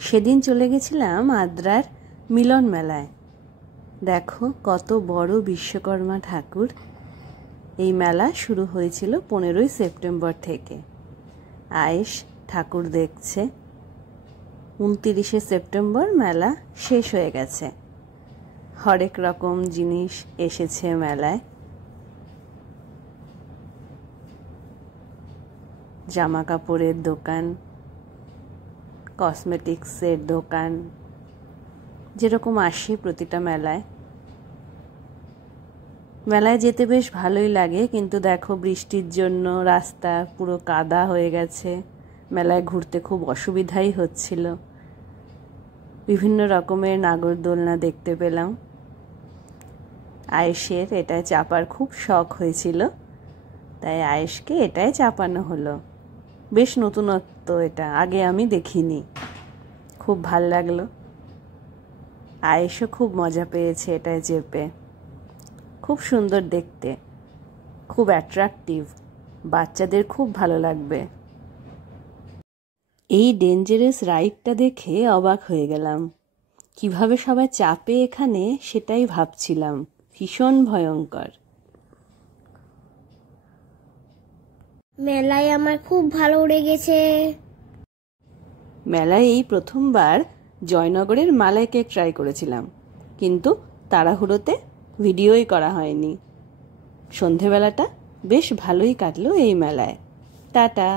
সেদিন চলে গেছিলাম আদ্রার মিলন মেলায়। দেখো কত বড় বিশ্বকর্মা ঠাকুর। এই মেলা শুরু হয়েছিল 15ই সেপ্টেম্বর থেকে। আয়েশ ঠাকুর দেখছে। 29শে সেপ্টেম্বর মেলা শেষ হয়ে গেছে। হরেক রকম জিনিস এসেছে মেলায়। জামা কাপড়ের দোকান, কসমেটিক্সের দোকান, যেরকম আসে প্রতিটা মেলায়। মেলায় যেতে বেশ ভালোই লাগে, কিন্তু দেখো বৃষ্টির জন্য রাস্তা পুরো কাদা হয়ে গেছে। মেলায় ঘুরতে খুব অসুবিধাই হচ্ছিল। বিভিন্ন রকমের নাগরদোলনা দেখতে পেলাম। আয়েশের এটায় চাপার খুব শখ হয়েছিল, তাই আয়েশকে এটায় চাপানো হলো। বেশ নতুনত্ব, এটা আগে আমি দেখিনি। খুব ভাল লাগলো। আয়েশও খুব মজা পেয়েছে এটায় চেপে। খুব সুন্দর দেখতে, খুব অ্যাট্রাকটিভ, বাচ্চাদের খুব ভালো লাগবে। এই ডেঞ্জারাস রাইডটা দেখে অবাক হয়ে গেলাম। কিভাবে সবাই চাপে এখানে সেটাই ভাবছিলাম। ভীষণ ভয়ঙ্কর। মেলায় আমার খুব ভালো লেগেছে। মেলায় এই প্রথমবার জয়নগরের মালাই কেক ট্রাই করেছিলাম, কিন্তু তাড়াহুড়োতে ভিডিওই করা হয়নি। সন্ধেবেলাটা বেশ ভালোই কাটলো এই মেলায়। টাটা।